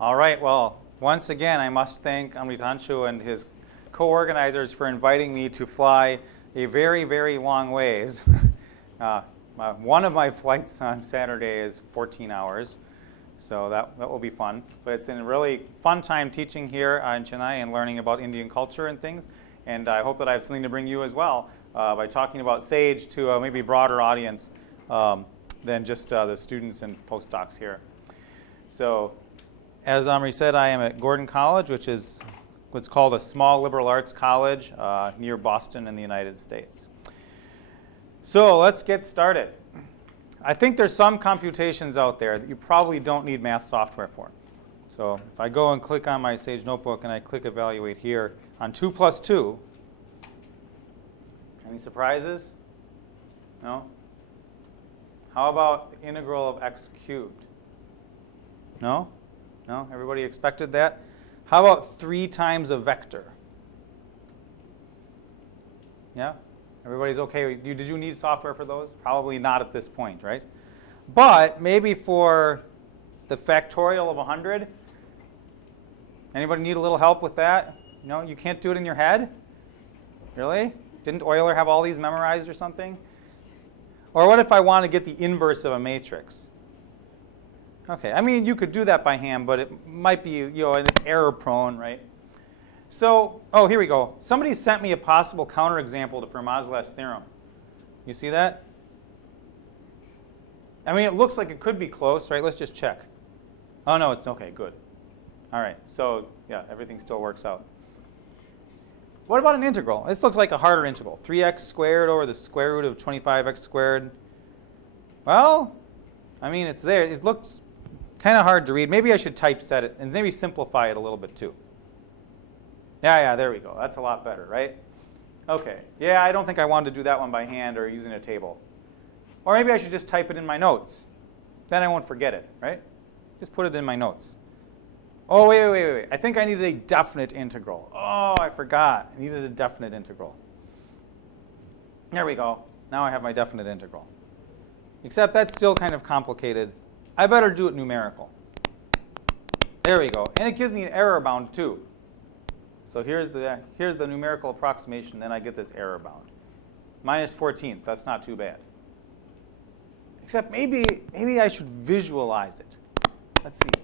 All right, well, once again, I must thank Amritanshu and his co-organizers for inviting me to fly a very, very long ways. One of my flights on Saturday is 14 hours, so that will be fun. But it's a really fun time teaching here in Chennai and learning about Indian culture and things. And I hope that I have something to bring you as well by talking about SAGE to a maybe broader audience than just the students and postdocs here. So, as Amri said, I am at Gordon College, which is what's called a small liberal arts college near Boston in the United States. So let's get started. I think there's some computations out there that you probably don't need math software for. So if I go and click on my SAGE notebook and I click Evaluate here on 2 plus 2, any surprises? No? How about the integral of x cubed? No? No? Everybody expected that? How about 3 times a vector? Yeah? Everybody's okay? Did you need software for those? Probably not at this point, right? But maybe for the factorial of 100? Anybody need a little help with that? No? You can't do it in your head? Really? Didn't Euler have all these memorized or something? Or what if I want to get the inverse of a matrix? Okay, I mean, you could do that by hand, but it might be, it's error prone, right? So, here we go. Somebody sent me a possible counterexample to Fermat's theorem. You see that? I mean, it looks like it could be close, right? Let's just check. Oh, no, it's okay, good. All right, so, yeah, everything still works out. What about an integral? This looks like a harder integral. 3x squared over the square root of 25x squared. Well, I mean, it's there. It looks kind of hard to read. Maybe I should typeset it and maybe simplify it a little bit too. Yeah, there we go. That's a lot better, right? Okay. Yeah, I don't think I wanted to do that one by hand or using a table. Or maybe I should just type it in my notes. Then I won't forget it, right? Just put it in my notes. Oh, wait. I think I needed a definite integral. Oh, I forgot. I needed a definite integral. There we go. Now I have my definite integral. Except that's still kind of complicated. I better do it numerical. There we go. And it gives me an error bound too. So here's the numerical approximation. Then I get this error bound. Minus 14th. That's not too bad. Except maybe I should visualize it. Let's see.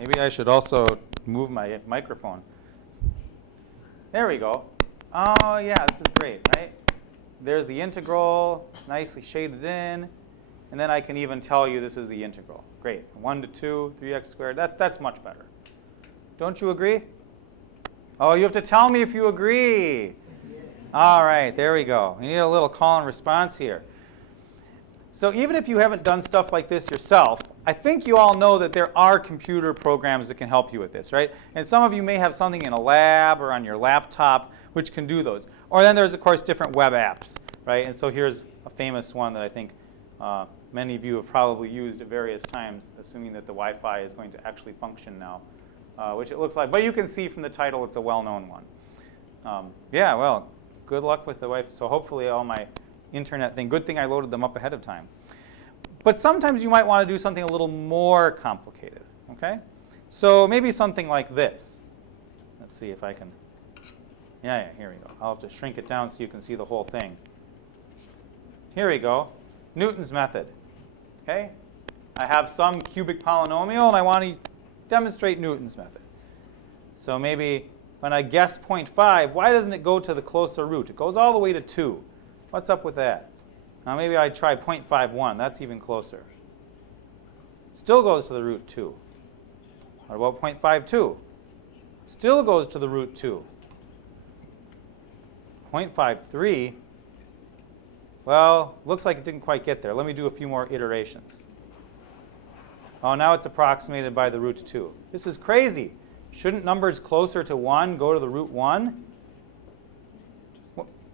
Maybe I should also move my microphone. There we go. Oh, yeah, this is great, right? There's the integral, nicely shaded in. And then I can even tell you this is the integral. Great. 1 to 2, 3x squared. That's much better. Don't you agree? Oh, you have to tell me if you agree. Yes. All right, there we go. We need a little call and response here. So even if you haven't done stuff like this yourself, I think you all know that there are computer programs that can help you with this, right? And some of you may have something in a lab or on your laptop which can do those. Or then there's, of course, different web apps, right? And so here's a famous one that I think many of you have probably used at various times, assuming that the Wi-Fi is going to actually function now, which it looks like. But you can see from the title it's a well-known one. Yeah, well, good luck with the Wi-Fi. So hopefully all my internet thing, good thing I loaded them up ahead of time. But sometimes you might want to do something a little more complicated, okay? So maybe something like this. Let's see if I can. Yeah, here we go. I'll have to shrink it down so you can see the whole thing. Here we go. Newton's method. Okay? I have some cubic polynomial, and I want to demonstrate Newton's method. So maybe when I guess 0.5, why doesn't it go to the closer root? It goes all the way to 2. What's up with that? Now maybe I try 0.51. That's even closer. Still goes to the root 2. What about 0.52? Still goes to the root 2. 0.53. Well, looks like it didn't quite get there. Let me do a few more iterations. Oh, now it's approximated by the root 2. This is crazy. Shouldn't numbers closer to 1 go to the root 1?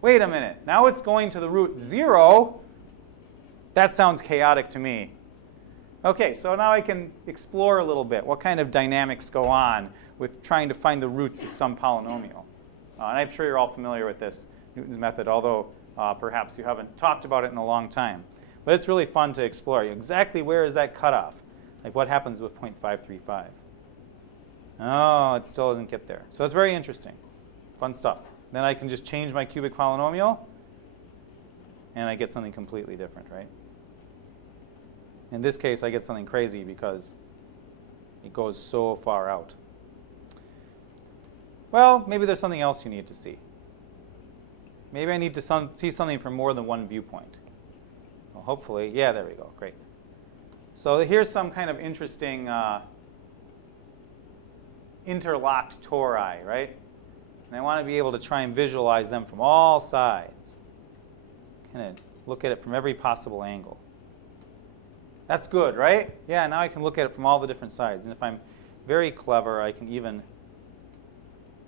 Wait a minute. Now it's going to the root 0. That sounds chaotic to me. OK, so now I can explore a little bit. What kind of dynamics go on with trying to find the roots of some polynomial? And I'm sure you're all familiar with this, Newton's method, although perhaps you haven't talked about it in a long time. But it's really fun to explore. Exactly where is that cutoff? Like what happens with 0.535? Oh, it still doesn't get there. So it's very interesting. Fun stuff. Then I can just change my cubic polynomial, and I get something completely different, right? In this case, I get something crazy because it goes so far out. Well, maybe there's something else you need to see. Maybe I need to see something from more than one viewpoint. Well, hopefully, yeah, there we go, great. So here's some kind of interesting interlocked tori, right? And I want to be able to try and visualize them from all sides. Kind of look at it from every possible angle. That's good, right? Yeah, now I can look at it from all the different sides. And if I'm very clever, I can even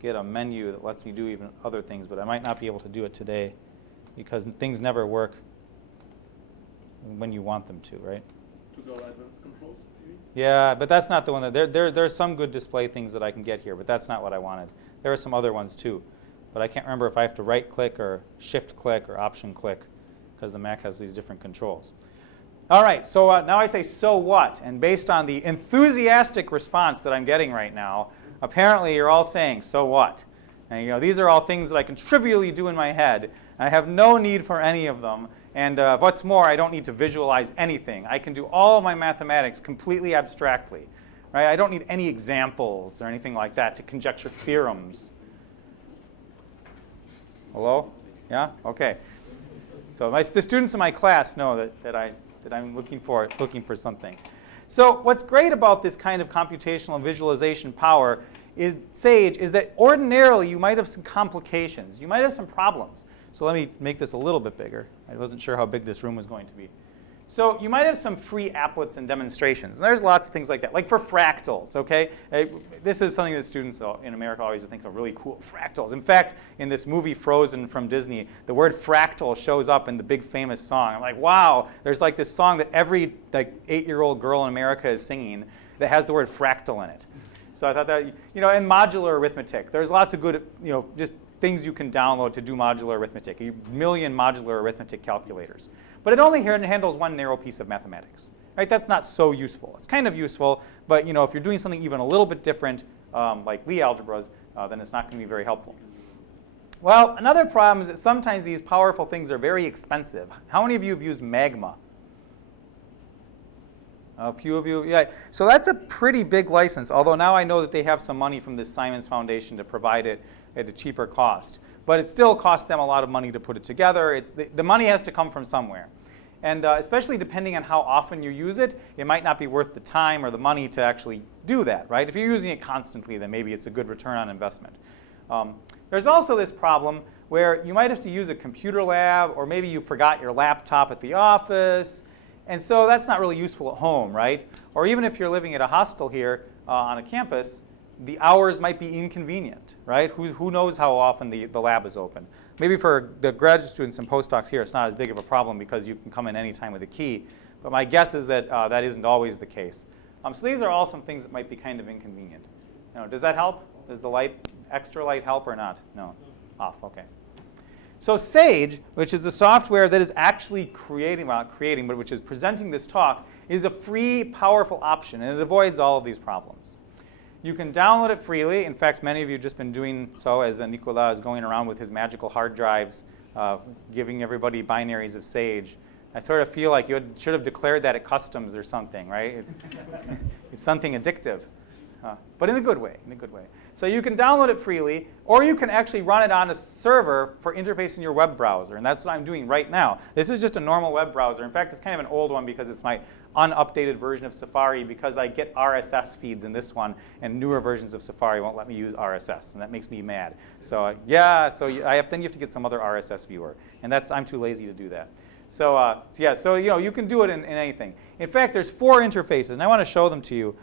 get a menu that lets me do even other things, but I might not be able to do it today because things never work when you want them to, right? To go advanced controls, maybe? Yeah, but that's not the one that there's some good display things that I can get here, but that's not what I wanted. There are some other ones too, but I can't remember if I have to right click or shift click or option click because the Mac has these different controls. All right, so now I say so what, and based on the enthusiastic response that I'm getting right now, apparently you're all saying so what. And these are all things that I can trivially do in my head. I have no need for any of them. And what's more, I don't need to visualize anything. I can do all of my mathematics completely abstractly. Right? I don't need any examples or anything like that to conjecture theorems. Hello? Yeah? Okay. So the students in my class know that I'm looking for something. So what's great about this kind of computational visualization power is Sage is that ordinarily you might have some complications. You might have some problems. So let me make this a little bit bigger. I wasn't sure how big this room was going to be. So you might have some free applets and demonstrations. And there's lots of things like that, like for fractals, okay? This is something that students in America always think of really cool, fractals. In fact, in this movie Frozen from Disney, the word fractal shows up in the big famous song. I'm like, wow, there's like this song that every 8-year-old girl in America is singing that has the word fractal in it. So I thought that, and modular arithmetic. There's lots of good, just things you can download to do modular arithmetic, a million modular arithmetic calculators. But it only handles one narrow piece of mathematics. Right? That's not so useful. It's kind of useful, but if you're doing something even a little bit different, like Lie algebras, then it's not going to be very helpful. Well, another problem is that sometimes these powerful things are very expensive. How many of you have used Magma? A few of you, yeah. So that's a pretty big license, although now I know that they have some money from the Simons Foundation to provide it at a cheaper cost. But it still costs them a lot of money to put it together. The money has to come from somewhere. And especially depending on how often you use it, it might not be worth the time or the money to actually do that, right? If you're using it constantly, then maybe it's a good return on investment. There's also this problem where you might have to use a computer lab, or maybe you forgot your laptop at the office. And so that's not really useful at home, right? Or even if you're living at a hostel here on a campus, the hours might be inconvenient, right? Who knows how often the lab is open? Maybe for the graduate students and postdocs here, it's not as big of a problem because you can come in anytime with a key. But my guess is that that isn't always the case. So these are all some things that might be kind of inconvenient. Does that help? Does the extra light help or not? No. Off, okay. So Sage, which is the software that is actually but which is presenting this talk, is a free, powerful option, and it avoids all of these problems. You can download it freely. In fact, many of you have just been doing so as Nicolas is going around with his magical hard drives, giving everybody binaries of Sage. I sort of feel like you should have declared that at customs or something, right? It's something addictive, but in a good way, So you can download it freely, or you can actually run it on a server for interfacing your web browser, and that's what I'm doing right now. This is just a normal web browser. In fact, it's kind of an old one because it's my unupdated version of Safari because I get RSS feeds in this one, and newer versions of Safari won't let me use RSS, and that makes me mad. So then you have to get some other RSS viewer, and I'm too lazy to do that. So you can do it in anything. In fact, there's 4 interfaces, and I want to show them to you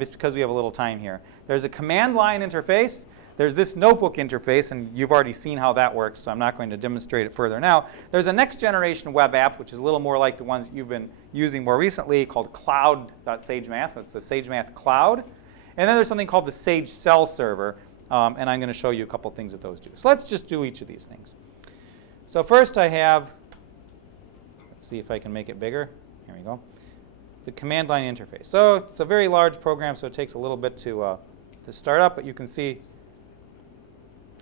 just because we have a little time here. There's a command line interface. There's this notebook interface, and you've already seen how that works, so I'm not going to demonstrate it further now. There's a next generation web app, which is a little more like the ones that you've been using more recently, called cloud.sagemath. So it's the SageMath Cloud. And then there's something called the Sage Cell Server, and I'm going to show you a couple things that those do. So let's just do each of these things. So first I have, let's see if I can make it bigger. Here we go. the command line interface. So it's a very large program, so it takes a little bit to start up, but you can see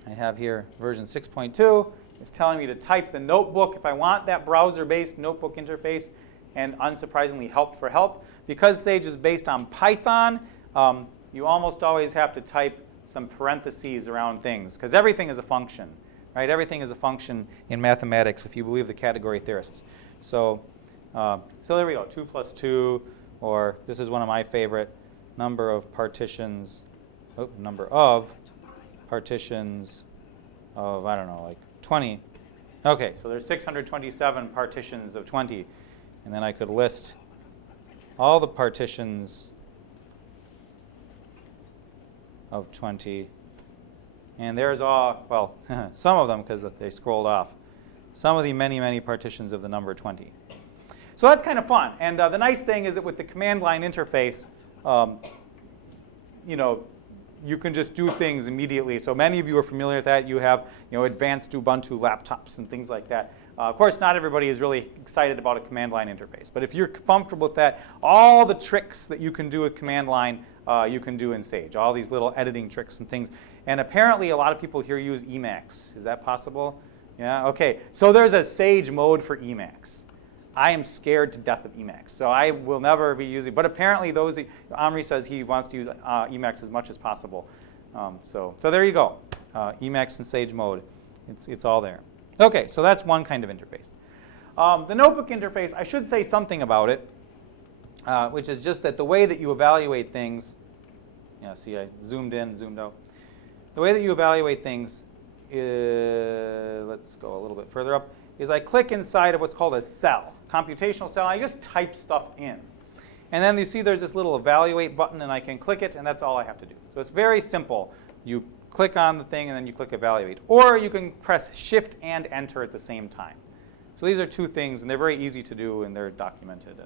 I have here version 6.2. It's telling me to type the notebook if I want that browser-based notebook interface, and unsurprisingly, help for help. Because Sage is based on Python, you almost always have to type some parentheses around things, because everything is a function, right? Everything is a function in mathematics, if you believe the category theorists. So there we go, 2 plus 2, or this is one of my favorite, number of partitions of, I don't know, like 20. Okay, so there's 627 partitions of 20. And then I could list all the partitions of 20. And there's all, well, some of them because they scrolled off. Some of the many, many partitions of the number 20. So that's kind of fun. And the nice thing is that with the command line interface, you can just do things immediately. So many of you are familiar with that. You have advanced Ubuntu laptops and things like that. Of course, not everybody is really excited about a command line interface. But if you're comfortable with that, all the tricks that you can do with command line, you can do in Sage. All these little editing tricks and things. And apparently, a lot of people here use Emacs. Is that possible? Yeah? OK. So there's a Sage mode for Emacs. I am scared to death of Emacs, so I will never be using. But apparently, Omri says he wants to use Emacs as much as possible. So there you go, Emacs and Sage mode. It's all there. OK, so that's one kind of interface. The notebook interface, I should say something about it, which is just that the way that you evaluate things. Yeah, see, I zoomed in, zoomed out. The way that you evaluate things is, let's go a little bit further up, is I click inside of what's called a cell, computational cell. I just type stuff in. And then you see there's this little evaluate button, and I can click it, and that's all I have to do. So it's very simple. You click on the thing, and then you click evaluate. Or you can press Shift and Enter at the same time. So these are two things, and they're very easy to do, and they're documented.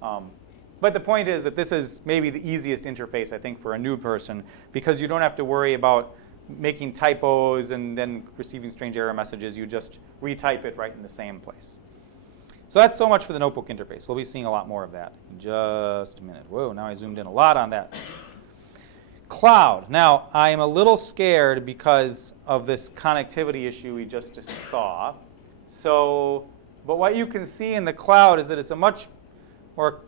But the point is that this is maybe the easiest interface, I think, for a new person, because you don't have to worry about making typos and then receiving strange error messages. You just retype it right in the same place. So that's so much for the notebook interface. We'll be seeing a lot more of that in just a minute. Whoa, now I zoomed in a lot on that. Cloud. Now, I am a little scared because of this connectivity issue we just saw. But what you can see in the cloud is that it's a much more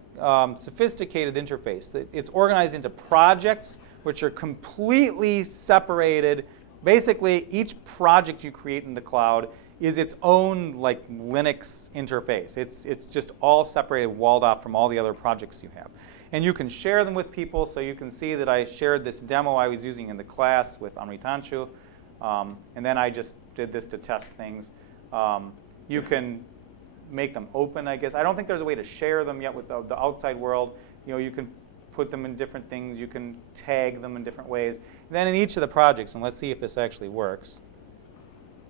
sophisticated interface. It's organized into projects, which are completely separated. Basically, each project you create in the cloud is its own like Linux interface. It's just all separated, walled off from all the other projects you have. And you can share them with people. So you can see that I shared this demo I was using in the class with Amritanshu. And then I just did this to test things. You can make them open, I guess. I don't think there's a way to share them yet with the outside world. You can put them in different things. You can tag them in different ways. And then in each of the projects, and let's see if this actually works.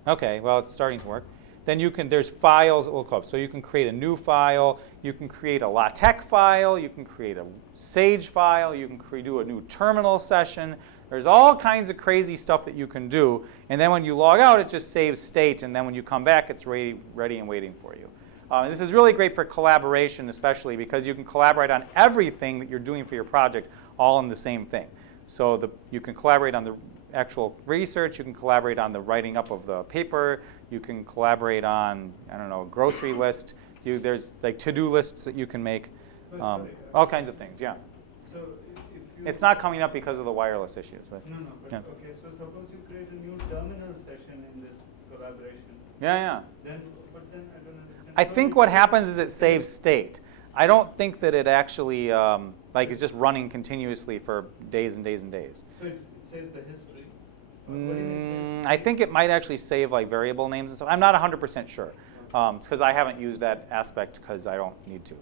OK, well, it's starting to work. Then there's files that will come up. So you can create a new file. You can create a LaTeX file. You can create a Sage file. You can do a new terminal session. There's all kinds of crazy stuff that you can do. And then when you log out, it just saves state. And then when you come back, it's ready and waiting for you. And this is really great for collaboration, especially because you can collaborate on everything that you're doing for your project all in the same thing. So you can collaborate on the actual research. You can collaborate on the writing up of the paper. You can collaborate on, I don't know, a grocery list. There's like to-do lists that you can make. All kinds of things, yeah. So if you... It's not coming up because of the wireless issues. But No, but yeah. OK, so suppose you create a new terminal session in this collaboration. Yeah. But then I don't understand. I think what happens is it saves state. I don't think that it actually, it's just running continuously for days and days and days. So it saves the history? What do you mean saves? I think it might actually save like variable names and stuff. I'm not 100% sure because I haven't used that aspect because I don't need to.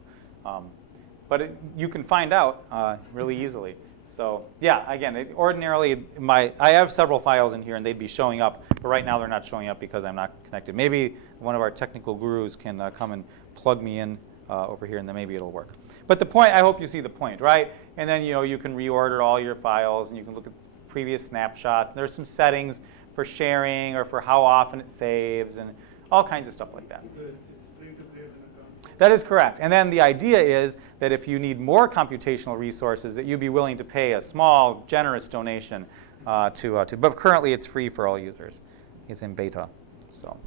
But you can find out really easily. So yeah, again, ordinarily, I have several files in here, and they'd be showing up. But right now, they're not showing up because I'm not connected. Maybe one of our technical gurus can come and plug me in over here, and then maybe it'll work. But the point, I hope you see the point, right? And then you can reorder all your files, and you can look at previous snapshots. And there's some settings for sharing or for how often it saves, and all kinds of stuff like that. So it's free to create an account? That is correct. And then the idea is that if you need more computational resources, that you'd be willing to pay a small, generous donation but currently it's free for all users. It's in beta. So,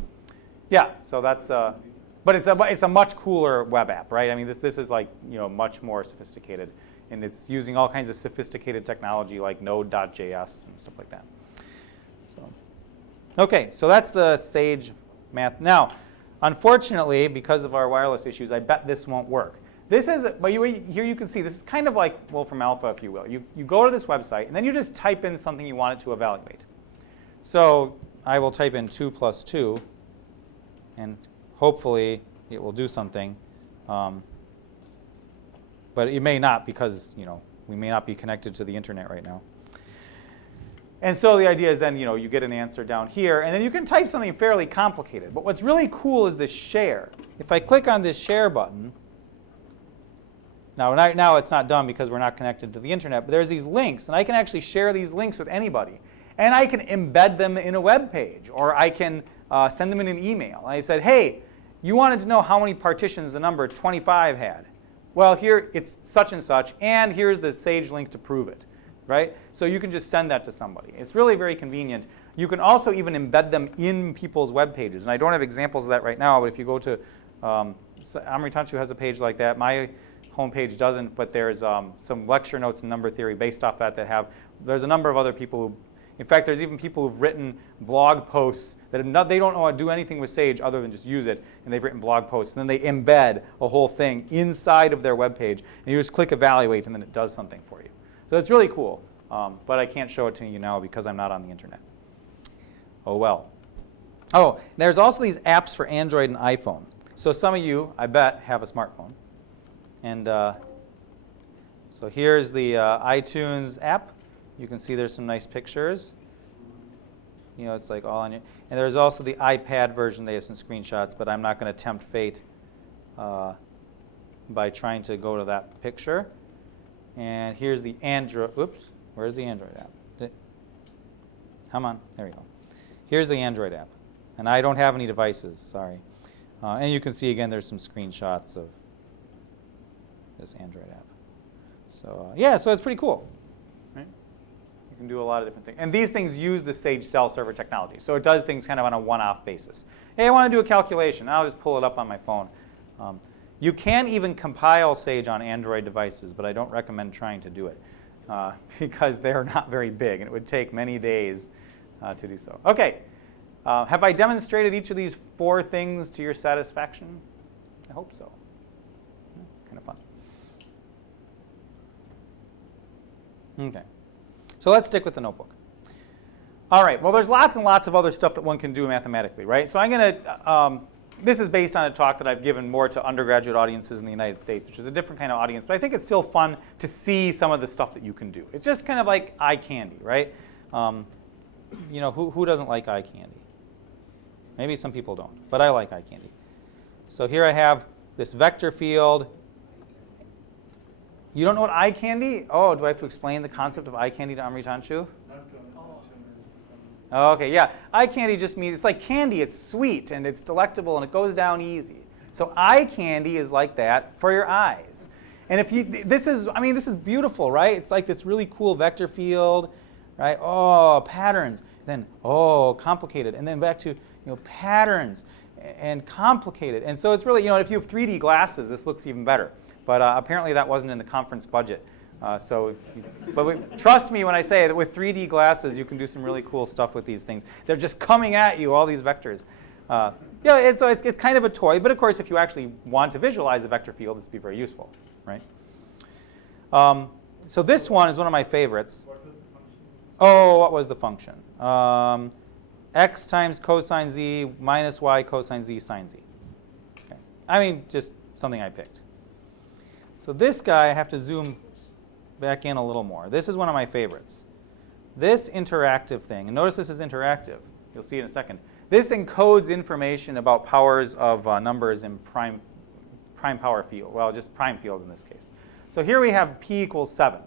yeah, so that's, but it's a much cooler web app, right? I mean, this is like, much more sophisticated. And it's using all kinds of sophisticated technology like Node.js and stuff like that. So, okay, so that's the Sage math. Now, unfortunately, because of our wireless issues, I bet this won't work. This is, but here you can see, this is kind of like Wolfram Alpha, if you will. You go to this website, and then you just type in something you want it to evaluate. So I will type in 2 plus 2, and hopefully it will do something. But it may not because, we may not be connected to the internet right now. And so the idea is then, you get an answer down here, and then you can type something fairly complicated. But what's really cool is this share. If I click on this share button, now it's not done because we're not connected to the internet, but there's these links, and I can actually share these links with anybody. And I can embed them in a web page, or I can send them in an email. And I said, hey, you wanted to know how many partitions the number 25 had. Well, here it's such and such, and here's the Sage link to prove it, right? So you can just send that to somebody. It's really very convenient. You can also even embed them in people's web pages. And I don't have examples of that right now, but if you go to, Amritanchu has a page like that. My homepage doesn't, but there's some lecture notes in number theory based off that there's a number of other people who, in fact, there's even people who've written blog posts that they don't know how to do anything with Sage other than just use it, and they've written blog posts, and then they embed a whole thing inside of their web page, and you just click evaluate, and then it does something for you. So it's really cool, but I can't show it to you now because I'm not on the internet. Oh, well. Oh, there's also these apps for Android and iPhone. So some of you, I bet, have a smartphone. And so here's the iTunes app. You can see there's some nice pictures. It's like all on you. And there's also the iPad version. They have some screenshots, but I'm not going to tempt fate by trying to go to that picture. And here's the Android. Oops, where's the Android app? Come on, there we go. Here's the Android app. And I don't have any devices, sorry. And you can see, again, there's some screenshots of this Android app. So yeah, so it's pretty cool. Right? You can do a lot of different things. And these things use the Sage cell server technology. So it does things kind of on a one-off basis. Hey, I want to do a calculation. I'll just pull it up on my phone. You can even compile Sage on Android devices, but I don't recommend trying to do it because they're not very big, and it would take many days to do so. OK. Have I demonstrated each of these 4 things to your satisfaction? I hope so. Kind of fun. OK. So let's stick with the notebook. All right. Well, there's lots and lots of other stuff that one can do mathematically, right? So I'm going to, this is based on a talk that I've given more to undergraduate audiences in the United States, which is a different kind of audience. But I think it's still fun to see some of the stuff that you can do. It's just kind of like eye candy, right? Who doesn't like eye candy? Maybe some people don't, but I like eye candy. So here I have this vector field. You don't know what eye candy? Oh, do I have to explain the concept of eye candy to Amritanchu? Oh, okay, yeah. Eye candy just means it's like candy. It's sweet and it's delectable and it goes down easy. So eye candy is like that for your eyes. And if you, this is beautiful, right? It's like this really cool vector field, right? Oh, patterns. Then, oh, complicated. And then back to, patterns and complicated. And so it's really, if you have 3D glasses, this looks even better. But apparently that wasn't in the conference budget. Trust me when I say that with 3D glasses, you can do some really cool stuff with these things. They're just coming at you, all these vectors. It's kind of a toy. But of course, if you actually want to visualize a vector field, this would be very useful, right? So this one is one of my favorites. What was the function? Oh, what was the function? X times cosine z minus y cosine z sine z. Okay. I mean, just something I picked. So this guy, I have to zoom back in a little more. This is one of my favorites. This interactive thing, and notice this is interactive. You'll see in a second. This encodes information about powers of numbers in prime power field. Well, just prime fields in this case. So here we have p equals 7.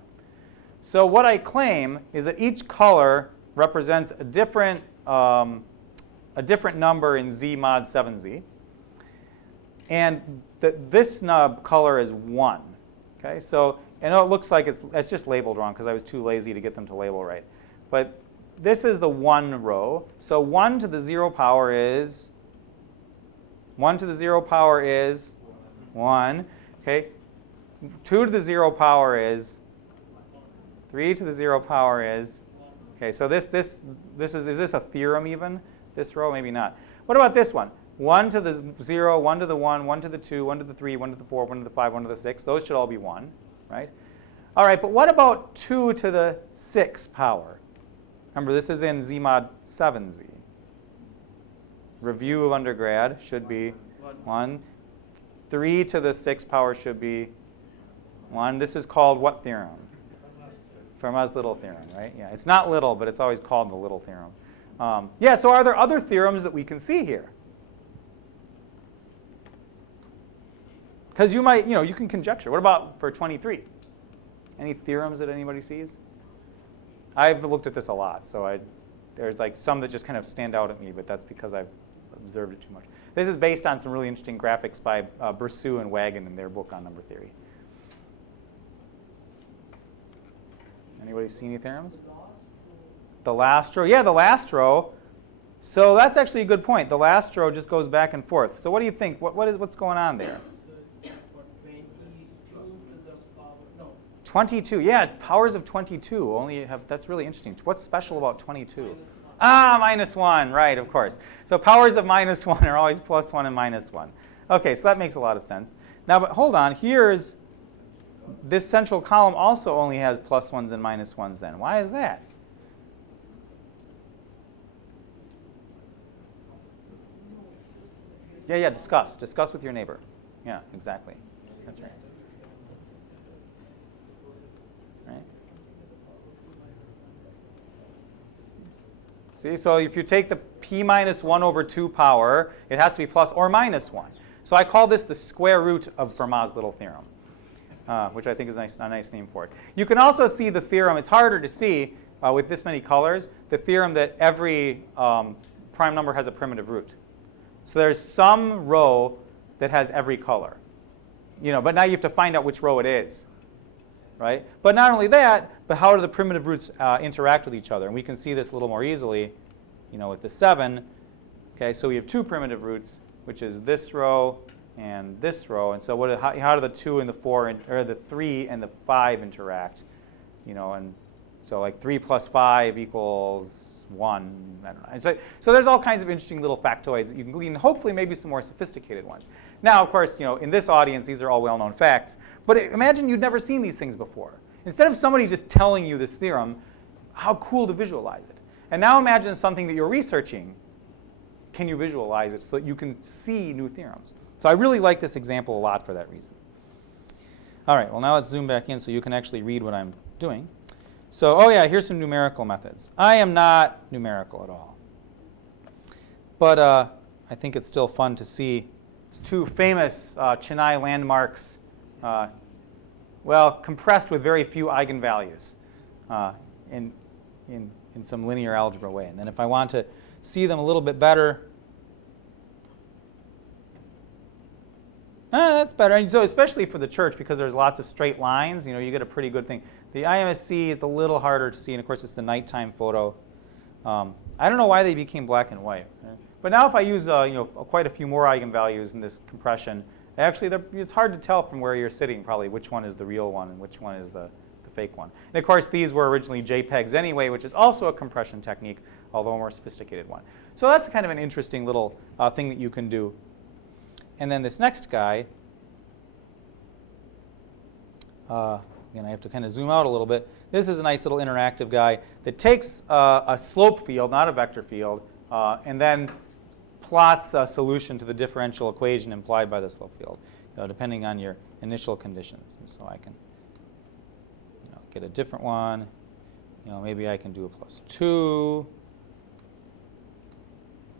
So what I claim is that each color represents a different number in z mod 7z. And this color is 1. Okay, so I know it looks like it's just labeled wrong because I was too lazy to get them to label right. But this is the 1 row. So 1 to the 0 power is 1 to the 0 power is 1. Okay, 2 to the 0 power is 3 to the 0 power is. Okay, so this is this a theorem even? This row, maybe not. What about this one? 1 to the 0, 1 to the 1, 1 to the 2, 1 to the 3, 1 to the 4, 1 to the 5, 1 to the 6. Those should all be 1, right? All right, but what about 2 to the 6 power? Remember, this is in ZMod 7Z. Review of undergrad should be 1. 3 to the 6 power should be 1. This is called what theorem? Fermat's little theorem, right? Yeah, it's not little, but it's always called the little theorem. Yeah, so are there other theorems that we can see here? Because you might, you can conjecture. What about for 23? Any theorems that anybody sees? I've looked at this a lot, so there's like some that just kind of stand out at me, but that's because I've observed it too much. This is based on some really interesting graphics by Berceau and Wagon in their book on number theory. Anybody see any theorems? The last row. Yeah, the last row. So that's actually a good point. The last row just goes back and forth. So what do you think? What's going on there? 22. Yeah, powers of 22. Only have, that's really interesting. What's special about 22? -1. Right, of course. So powers of -1 are always +1 and -1. Okay, so that makes a lot of sense. Now, but hold on. Here's this central column also only has +1s and -1s then. Why is that? Yeah, discuss. Discuss with your neighbor. Yeah, exactly. That's right. Right? See, so if you take the p minus 1 over 2 power, it has to be plus or minus 1. So I call this the square root of Fermat's little theorem, which I think is a nice name for it. You can also see the theorem. It's harder to see with this many colors, the theorem that every prime number has a primitive root. So there's some row that has every color. But now you have to find out which row it is. Right? But not only that, but how do the primitive roots interact with each other? And we can see this a little more easily, with the 7. Okay, so we have 2 primitive roots, which is this row and this row. And so how do the 2 and the 4 or the 3 and the 5 interact? And so like 3 plus 5 equals 1. I don't know. And so there's all kinds of interesting little factoids that you can glean. Hopefully, maybe some more sophisticated ones. Now, of course, in this audience, these are all well-known facts. But imagine you'd never seen these things before. Instead of somebody just telling you this theorem, how cool to visualize it. And now imagine something that you're researching. Can you visualize it so that you can see new theorems? So I really like this example a lot for that reason. All right, well, now let's zoom back in so you can actually read what I'm doing. So, here's some numerical methods. I am not numerical at all. But I think it's still fun to see these 2 famous Chennai landmarks, compressed with very few eigenvalues in some linear algebra way. And then if I want to see them a little bit better, that's better. And so especially for the church, because there's lots of straight lines, you get a pretty good thing. The IMSC is a little harder to see, and of course it's the nighttime photo. I don't know why they became black and white. But now if I use quite a few more eigenvalues in this compression, actually it's hard to tell from where you're sitting probably which one is the real one and which one is the fake one. And of course these were originally JPEGs anyway, which is also a compression technique, although a more sophisticated one. So that's kind of an interesting little thing that you can do. And then this next guy, again, I have to kind of zoom out a little bit. This is a nice little interactive guy that takes a slope field, not a vector field, and then plots a solution to the differential equation implied by the slope field, depending on your initial conditions. And so I can get a different one. Maybe I can do a +2.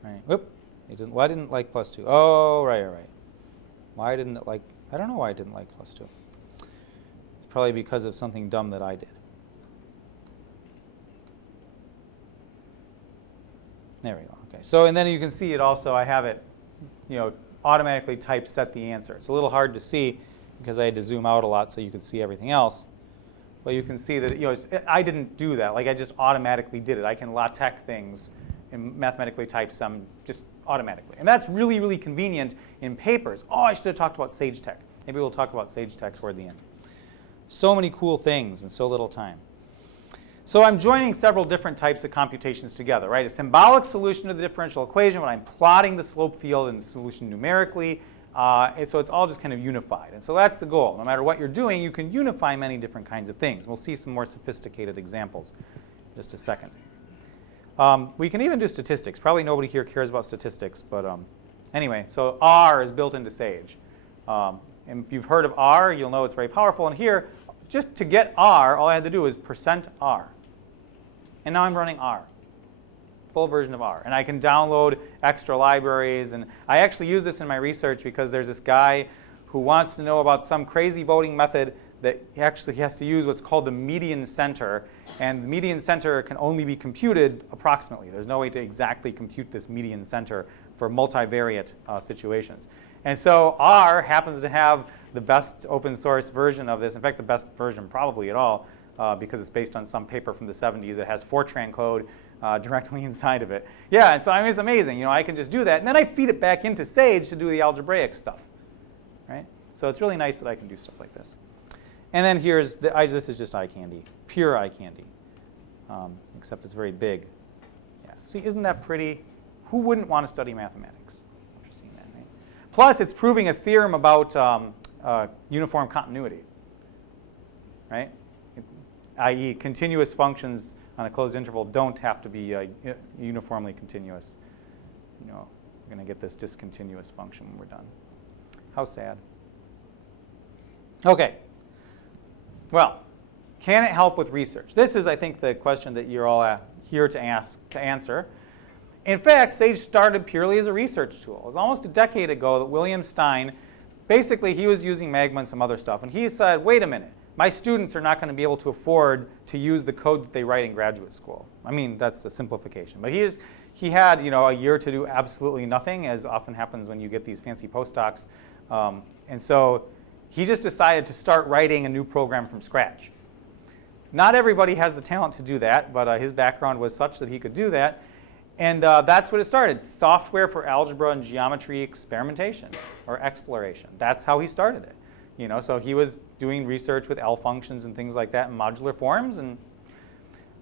Right. Whoop. Why didn't it like +2? Oh, right. Why didn't it like? I don't know why it didn't like +2. It's probably because of something dumb that I did. There we go. Okay. So and then you can see it also. I have it, automatically typeset the answer. It's a little hard to see because I had to zoom out a lot so you could see everything else. But you can see that I didn't do that. Like I just automatically did it. I can LaTeX things and mathematically type some just automatically. And that's really, really convenient in papers. Oh, I should have talked about SageTech. Maybe we'll talk about SageTech toward the end. So many cool things in so little time. So I'm joining several different types of computations together, right? A symbolic solution to the differential equation when I'm plotting the slope field and the solution numerically. And so it's all just kind of unified. And so that's the goal. No matter what you're doing, you can unify many different kinds of things. We'll see some more sophisticated examples in just a second. We can even do statistics. Probably nobody here cares about statistics. But anyway, so R is built into Sage. And if you've heard of R, you'll know it's very powerful. And here, just to get R, all I had to do is %R. And now I'm running R, full version of R. And I can download extra libraries. And I actually use this in my research because there's this guy who wants to know about some crazy voting method that he has to use what's called the median center. And the median center can only be computed approximately. There's no way to exactly compute this median center for multivariate situations. And so R happens to have the best open source version of this. In fact, the best version probably at all, because it's based on some paper from the 70s that has Fortran code directly inside of it. Yeah, and so I mean, it's amazing. I can just do that. And then I feed it back into Sage to do the algebraic stuff. Right? So it's really nice that I can do stuff like this. And then here's, this is just eye candy, pure eye candy, except it's very big. Yeah. See, isn't that pretty? Who wouldn't want to study mathematics after seeing that, right? Plus, it's proving a theorem about uniform continuity, right? I.e., continuous functions on a closed interval don't have to be uniformly continuous. We're going to get this discontinuous function when we're done. How sad. OK. Well, can it help with research? This is, I think, the question that you're all here to answer. In fact, Sage started purely as a research tool. It was almost a decade ago that William Stein, basically, he was using Magma and some other stuff. And he said, wait a minute. My students are not going to be able to afford to use the code that they write in graduate school. I mean, that's a simplification. But he had a year to do absolutely nothing, as often happens when you get these fancy postdocs. And so he just decided to start writing a new program from scratch. Not everybody has the talent to do that, but his background was such that he could do that. And that's what it started, software for algebra and geometry experimentation or exploration. That's how he started it. So he was doing research with L functions and things like that in modular forms. And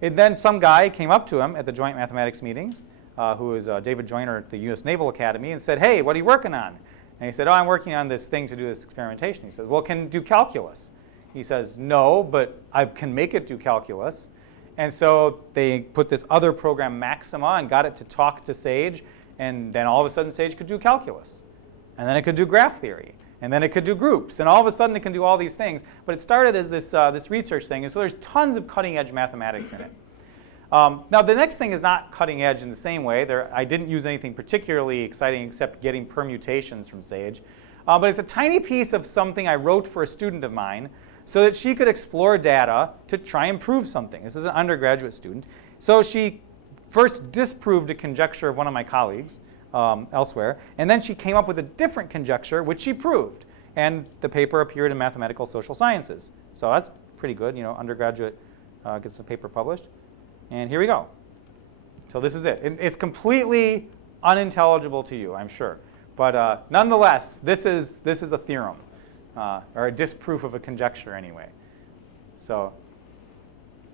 then some guy came up to him at the joint mathematics meetings, who was David Joyner at the US Naval Academy, and said, hey, what are you working on? And he said, oh, I'm working on this thing to do this experimentation. He says, well, can it do calculus? He says, no, but I can make it do calculus. And so they put this other program, Maxima, and got it to talk to Sage. And then all of a sudden, Sage could do calculus. And then it could do graph theory. And then it could do groups. And all of a sudden, it can do all these things. But it started as this research thing. And so there's tons of cutting-edge mathematics in it. Now, the next thing is not cutting edge in the same way. I didn't use anything particularly exciting except getting permutations from Sage. But it's a tiny piece of something I wrote for a student of mine so that she could explore data to try and prove something. This is an undergraduate student. So she first disproved a conjecture of one of my colleagues elsewhere. And then she came up with a different conjecture, which she proved. And the paper appeared in Mathematical Social Sciences. So that's pretty good. Undergraduate gets the paper published. And here we go. So this is it. It's completely unintelligible to you, I'm sure. But nonetheless, this is a theorem, or a disproof of a conjecture anyway. So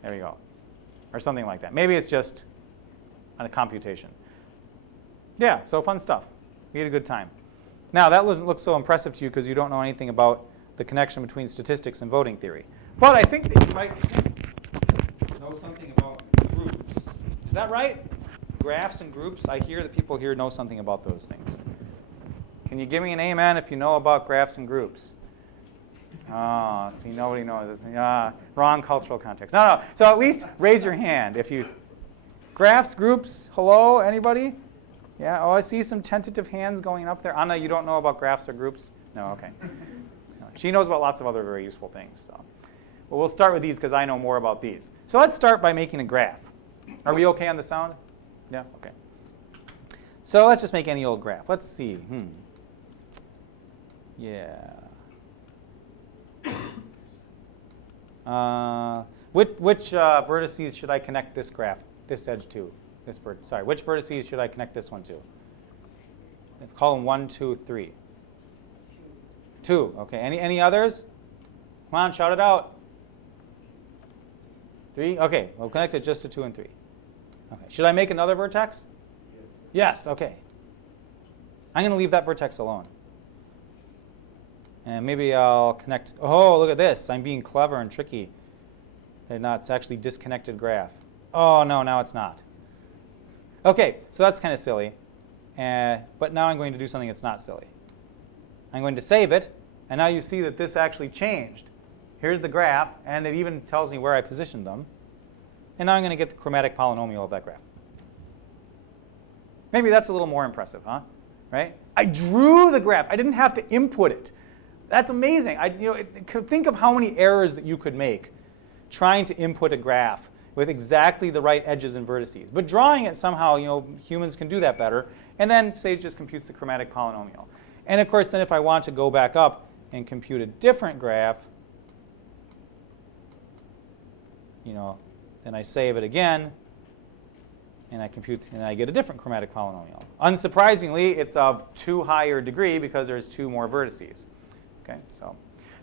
there we go. Or something like that. Maybe it's just a computation. Yeah, so fun stuff. We had a good time. Now, that doesn't look so impressive to you because you don't know anything about the connection between statistics and voting theory. But I think that you might know something about groups. Is that right? Graphs and groups? I hear that people here know something about those things. Can you give me an amen if you know about graphs and groups? Oh, see, nobody knows this. Wrong cultural context. No. So at least raise your hand if you... Graphs, groups, hello, anybody? Yeah, oh, I see some tentative hands going up there. Anna, you don't know about graphs or groups? No, okay. No, she knows about lots of other very useful things. So. Well, we'll start with these because I know more about these. So let's start by making a graph. Are we okay on the sound? Yeah, okay. So let's just make any old graph. Let's see. Yeah. Which vertices should I connect this graph, this edge to? Which vertices should I connect this one to? Let's call them 1, 2, 3. 2. Okay. Any others? Come on, shout it out. 3. Okay. We'll connect it just to 2 and 3. Okay. Should I make another vertex? Yes. Okay. I'm going to leave that vertex alone. And maybe I'll connect. Oh, look at this. I'm being clever and tricky. They're not. It's actually disconnected graph. Oh, no, now it's not. OK, so that's kind of silly. But now I'm going to do something that's not silly. I'm going to save it. And now you see that this actually changed. Here's the graph. And it even tells me where I positioned them. And now I'm going to get the chromatic polynomial of that graph. Maybe that's a little more impressive, huh? Right? I drew the graph. I didn't have to input it. That's amazing. Think of how many errors that you could make trying to input a graph with exactly the right edges and vertices. But drawing it somehow, humans can do that better. And then Sage just computes the chromatic polynomial. And of course, then if I want to go back up and compute a different graph, then I save it again. And I compute, and I get a different chromatic polynomial. Unsurprisingly, it's of 2 higher degree because there's 2 more vertices. Okay, so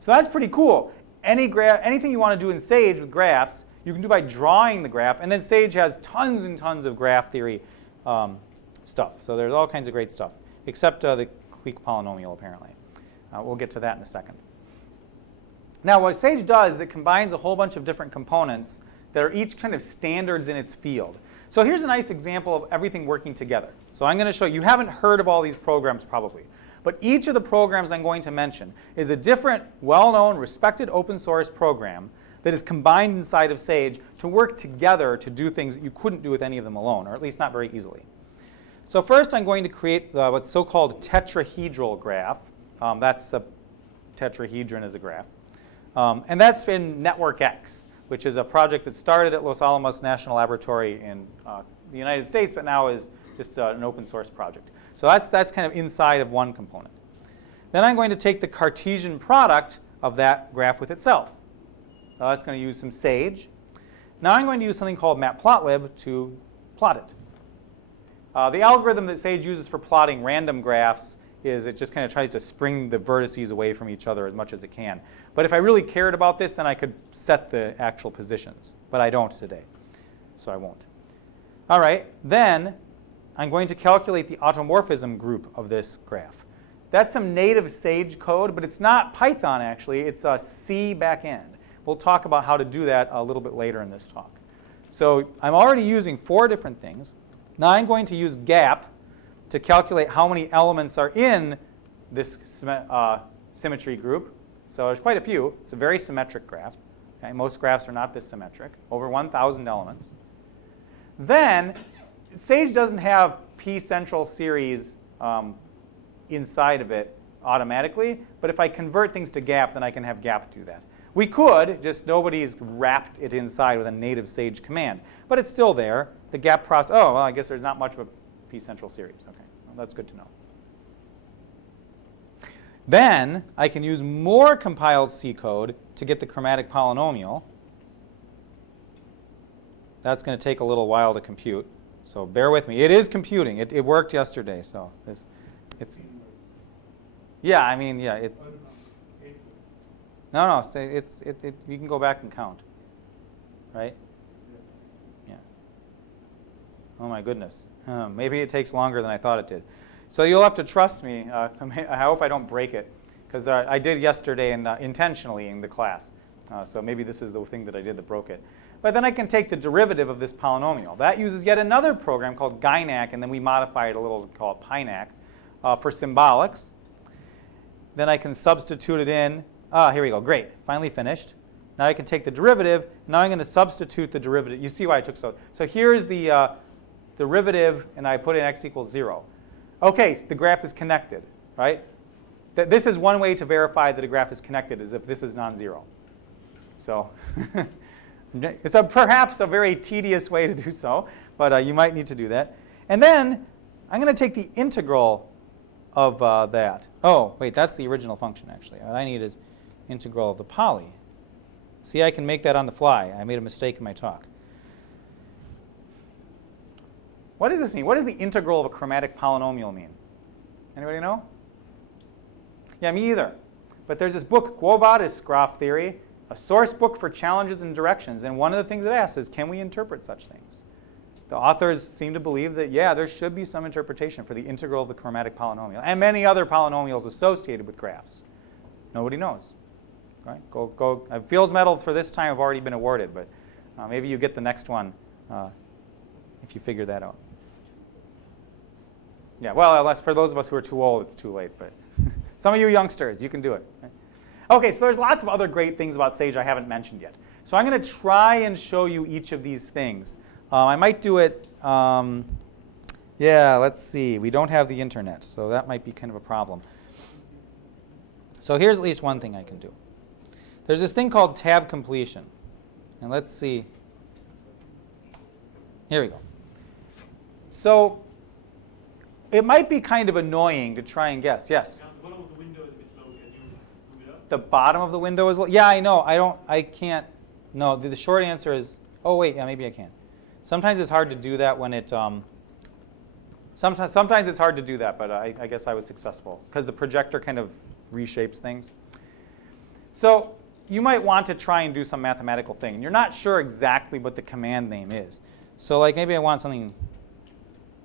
that's pretty cool. Anything you want to do in Sage with graphs, you can do by drawing the graph. And then Sage has tons and tons of graph theory stuff. So there's all kinds of great stuff, except the clique polynomial, apparently. We'll get to that in a second. Now, what Sage does is it combines a whole bunch of different components that are each kind of standards in its field. So here's a nice example of everything working together. So I'm going to show you haven't heard of all these programs probably. But each of the programs I'm going to mention is a different, well-known, respected open source program that is combined inside of Sage to work together to do things that you couldn't do with any of them alone, or at least not very easily. So first I'm going to create what's so-called tetrahedral graph. That's a tetrahedron as a graph. And that's in Network X, which is a project that started at Los Alamos National Laboratory in the United States, but now is just an open source project. So that's kind of inside of one component. Then I'm going to take the Cartesian product of that graph with itself. So that's going to use some Sage. Now I'm going to use something called matplotlib to plot it. The algorithm that Sage uses for plotting random graphs is it just kind of tries to spring the vertices away from each other as much as it can. But if I really cared about this, then I could set the actual positions. But I don't today, so I won't. All right, then I'm going to calculate the automorphism group of this graph. That's some native Sage code, but it's not Python, actually. It's a C backend. We'll talk about how to do that a little bit later in this talk. So I'm already using 4 different things. Now I'm going to use gap to calculate how many elements are in this symmetry group. So there's quite a few. It's a very symmetric graph. Okay? Most graphs are not this symmetric. Over 1,000 elements. Then Sage doesn't have P central series inside of it automatically. But if I convert things to gap, then I can have gap do that. We could, just nobody's wrapped it inside with a native Sage command. But it's still there. The gap process, oh, well, I guess there's not much of a P central series. Okay, well, that's good to know. Then I can use more compiled C code to get the chromatic polynomial. That's going to take a little while to compute. So bear with me. It is computing. It worked yesterday. So it's yeah, I mean, yeah, it's no, you can go back and count. Right? Yeah. Oh my goodness. Maybe it takes longer than I thought it did. So you'll have to trust me. I hope I don't break it, because I did yesterday intentionally in the class. So maybe this is the thing that I did that broke it. But then I can take the derivative of this polynomial. That uses yet another program called Gynac, and then we modify it a little, call it Pynac, for symbolics. Then I can substitute it in. Here we go. Great. Finally finished. Now I can take the derivative. Now I'm going to substitute the derivative. You see why I took so. So here's the derivative, and I put in x equals 0. OK, the graph is connected, right? This is one way to verify that a graph is connected, is if this is non-zero. So it's perhaps a very tedious way to do so, but you might need to do that. And then I'm going to take the integral of that. Oh, wait, that's the original function, actually. What I need is integral of the poly. See, I can make that on the fly. I made a mistake in my talk. What does this mean? What does the integral of a chromatic polynomial mean? Anybody know? Yeah, me either. But there's this book, Quo Vadis Graph Theory, a source book for challenges and directions. And one of the things it asks is, can we interpret such things? The authors seem to believe that, yeah, there should be some interpretation for the integral of the chromatic polynomial and many other polynomials associated with graphs. Nobody knows. Right? Go. Fields medals for this time have already been awarded, but maybe you get the next one if you figure that out. Yeah, well, unless for those of us who are too old, it's too late. But some of you youngsters, you can do it. Right? OK, so there's lots of other great things about Sage I haven't mentioned yet. So I'm going to try and show you each of these things. I might do it, yeah, let's see. We don't have the internet, so that might be kind of a problem. So here's at least one thing I can do. There's this thing called tab completion. And let's see. Here we go. So it might be kind of annoying to try and guess. Yes? The bottom of the window is a bit low. Can you move it up? The bottom of the window is low? Yeah, I know. I can't. No, the short answer is, oh, wait, yeah, maybe I can. Sometimes it's hard to do that when it, sometimes it's hard to do that, but I guess I was successful because the projector kind of reshapes things. So you might want to try and do some mathematical thing. And you're not sure exactly what the command name is. So like maybe I want something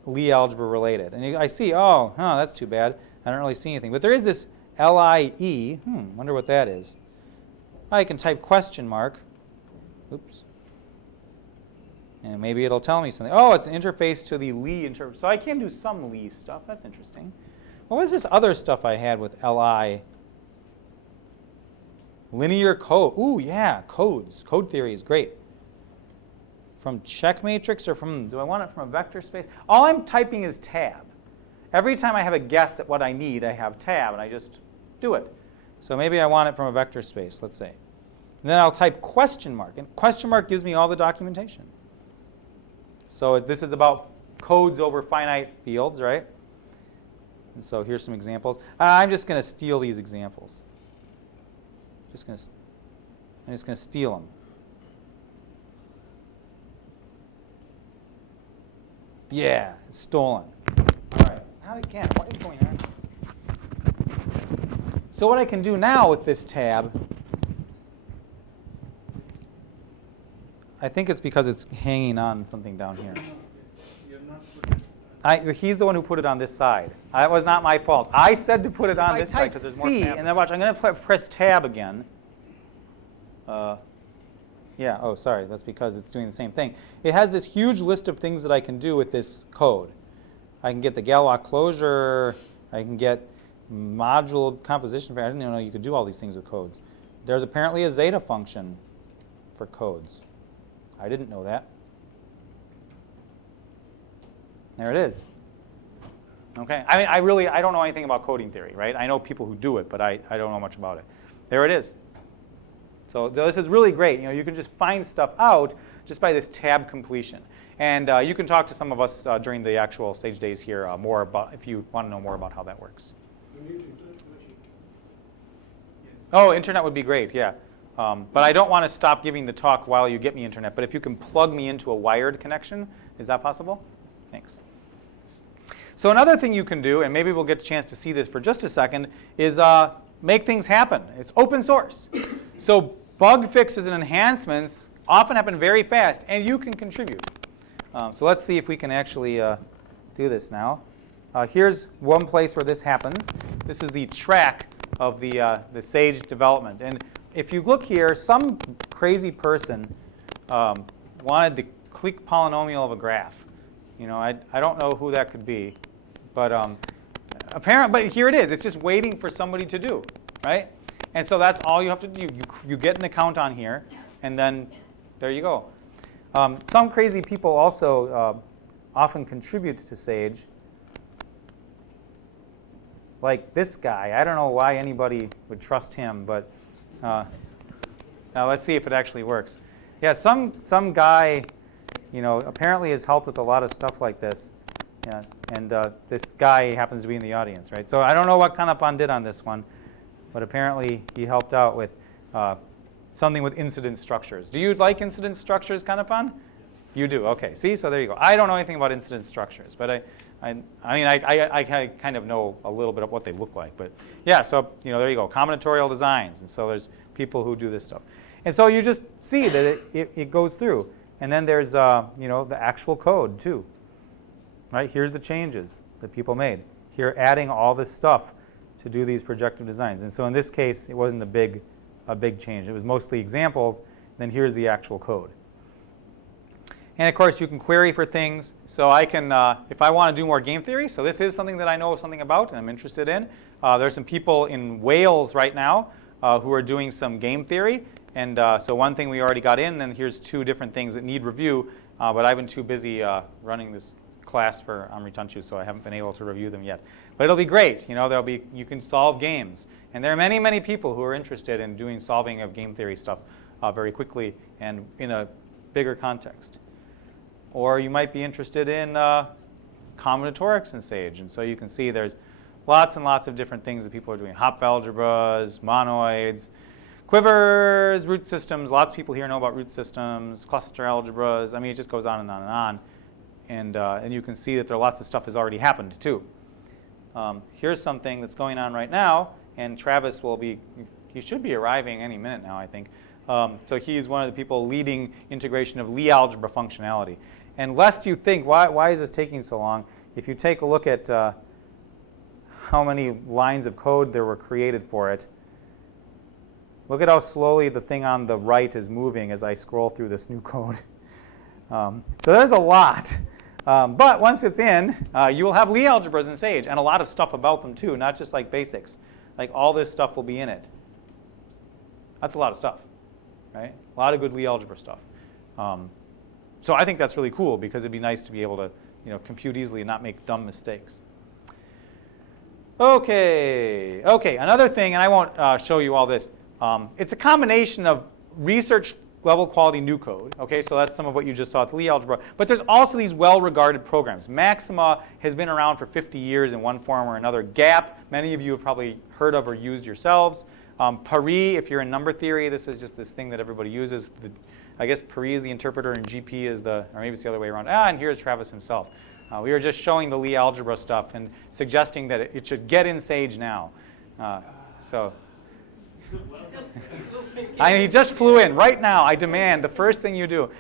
Lie algebra related. And I see, oh, that's too bad. I don't really see anything. But there is this LIE. Wonder what that is. I can type question mark. Oops. And maybe it'll tell me something. Oh, it's an interface to the Lie interface. So I can do some Lie stuff. That's interesting. What was this other stuff I had with LI? Linear code. Ooh, yeah, codes. Code theory is great. From check matrix or from, do I want it from a vector space? All I'm typing is tab. Every time I have a guess at what I need, I have tab, and I just do it. So maybe I want it from a vector space, let's say. And then I'll type question mark. And question mark gives me all the documentation. So this is about codes over finite fields, right? And so here's some examples. I'm just going to steal these examples. I'm just going to steal them. Yeah, it's stolen. All right, not again. What is going on? So what I can do now with this tab, I think it's because it's hanging on something down here. You're not putting He's the one who put it on this side. That was not my fault. I said to put it on this side because there's more tab. And then watch, I'm going to press tab again. Yeah, oh, sorry. That's because it's doing the same thing. It has this huge list of things that I can do with this code. I can get the Galois closure. I can get module composition. I didn't even know you could do all these things with codes. There's apparently a zeta function for codes. I didn't know that. There it is. Okay. I mean, I don't know anything about coding theory, right? I know people who do it, but I don't know much about it. There it is. So this is really great. You can just find stuff out just by this tab completion. And you can talk to some of us during the actual Sage days here more about if you want to know more about how that works. You need internet connection. yes. Oh, internet would be great, yeah. But I don't want to stop giving the talk while you get me internet. But if you can plug me into a wired connection, is that possible? Thanks. So another thing you can do, and maybe we'll get a chance to see this for just a second, is make things happen. It's open source. So bug fixes and enhancements often happen very fast, and you can contribute. So let's see if we can actually do this now. Here's one place where this happens. This is the track of the Sage development. And if you look here, some crazy person wanted the clique polynomial of a graph. I don't know who that could be, but but here it is. It's just waiting for somebody to do, right? And so that's all you have to do. You get an account on here, and then there you go. Some crazy people also often contribute to Sage. Like this guy. I don't know why anybody would trust him, but now let's see if it actually works. Yeah, some guy, apparently has helped with a lot of stuff like this. Yeah, and this guy happens to be in the audience, right? So I don't know what Kanapan did on this one, but apparently he helped out with something with incidence structures. Do you like incidence structures, Kanapan? You do, okay. See, so there you go. I don't know anything about incidence structures, but I kind of know a little bit of what they look like. But yeah, so there you go, combinatorial designs. And so there's people who do this stuff. And so you just see that it goes through. And then there's the actual code too. Right? Here's the changes that people made. Here, adding all this stuff to do these projective designs. And so in this case, it wasn't a big change. It was mostly examples. Then here's the actual code. And of course, you can query for things. So I can, if I want to do more game theory, so this is something that I know something about and I'm interested in. There's some people in Wales right now who are doing some game theory. And so one thing we already got in, and then here's 2 different things that need review. But I've been too busy running this class for Amritanchu, so I haven't been able to review them yet. But it'll be great. You can solve games. And there are many, many people who are interested in doing solving of game theory stuff very quickly and in a bigger context. Or you might be interested in combinatorics in Sage. And so you can see there's lots and lots of different things that people are doing. Hopf algebras, monoids, quivers, root systems. Lots of people here know about root systems, cluster algebras. I mean, it just goes on and on and on. And you can see that there are lots of stuff has already happened too. Here's something that's going on right now. And Travis he should be arriving any minute now, I think. So he's one of the people leading integration of Lie algebra functionality. And lest you think, why is this taking so long? If you take a look at how many lines of code there were created for it, look at how slowly the thing on the right is moving as I scroll through this new code. So there's a lot. But once it's in, you will have Lie algebras in Sage and a lot of stuff about them too, not just like basics. Like all this stuff will be in it. That's a lot of stuff, right? A lot of good Lie algebra stuff. So I think that's really cool because it'd be nice to be able to compute easily and not make dumb mistakes. Okay, another thing, and I won't show you all this. It's a combination of research level quality new code. Okay, so that's some of what you just saw with Lie algebra. But there's also these well-regarded programs. Maxima has been around for 50 years in one form or another. GAP, many of you have probably heard of or used yourselves. Paris, if you're in number theory, this is just this thing that everybody uses. I guess Paris is the interpreter and GP is or maybe it's the other way around. And here's Travis himself. We were just showing the Lie algebra stuff and suggesting that it should get in Sage now. He just flew in right now. I demand the first thing you do.